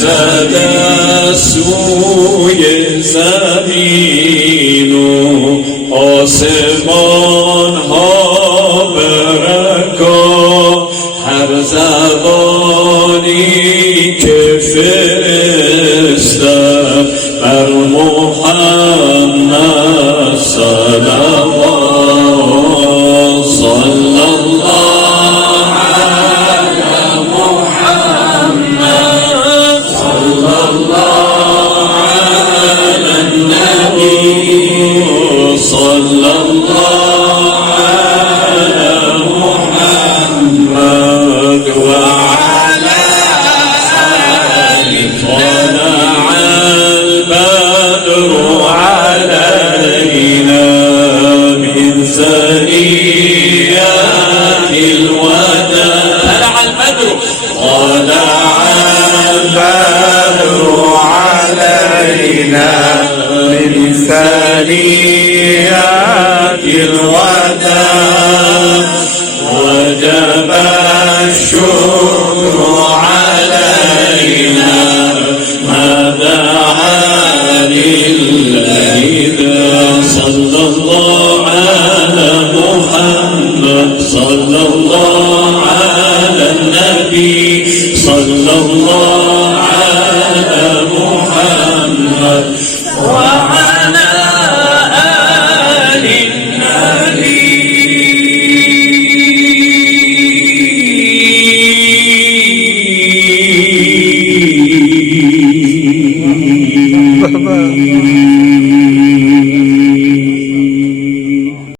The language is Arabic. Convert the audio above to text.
زده سوی زمین و آسمان ها برکا، هر زبانی که فرستد بر محمد صلوات. صلی الله علی محمد، صلی الله علی النبی، صلی الله علی محمد وعلى آله. طلع البدر علينا من ثنيات الوداع. طلع البدر، طلع البدر علينا من ثنيات الوداع، وجب الشكر علينا ما دعا لله. صلى الله على محمد، صلى الله على النبي، صلى الله على محمد وعلى آل النبي.